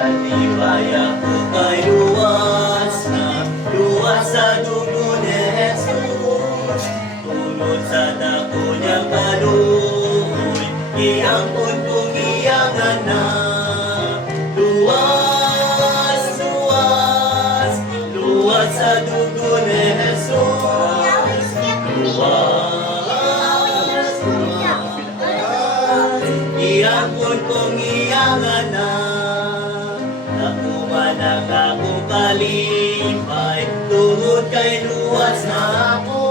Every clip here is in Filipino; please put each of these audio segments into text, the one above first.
Tibaya ko kay luwas na, luwas sa dugo ni Jesus. Tunod sa dako niyang kaluoy, iangkon kong iyang anak. Luwas, luwas, luwas sa dugo ni Jesus. Luwas, luwas, iangkon kong iyang anak. Nakuha ng akong kalipay, tungod kay luwas na ako.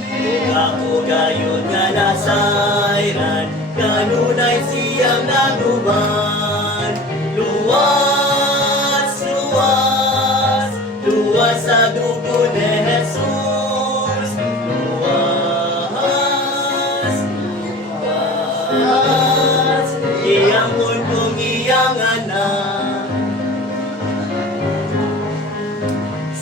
Kung ako gayon nga nasayran, kanunay siyang naguban. Luwas, luwas, luwas sa dugo ni Jesus. Luwas, luwas, iangkon kong iyang anak.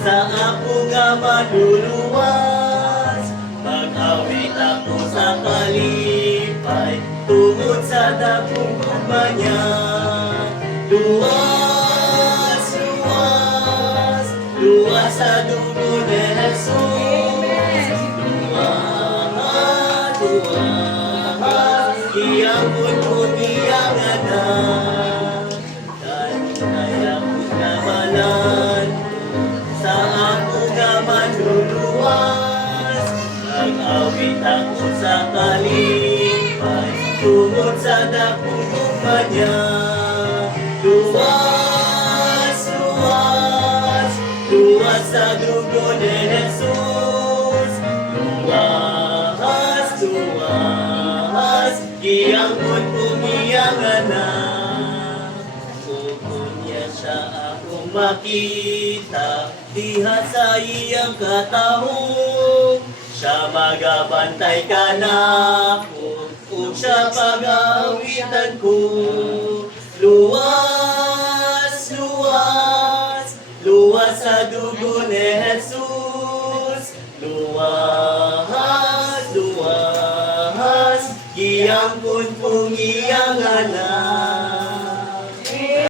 Sa ako nga maluluwas, mag-awit ako sa kalipay, tungod sa dakong kumanya. Luwas, luwas, luwas sa dugo ni Jesus. Luwas, luwas, iangkon kong iyang anak. Kanunay akong kamalan, sa ako nga manluluwas, mag-awit ako sa kalipay, tungod sa dakong kumanya. Luwas, luwas, luwas sa dugo ni Jesus. Luwas, luwas, iangkon kong iyang anak. Kung niya siya akong makita, diha sa iyang katahog, siya magabantay ka na ko, kung siya pag-awitan ko. Luwas, luwas, luwas sa dugo ni Jesus. Luwas, luwas, iangkon kong iyang anak.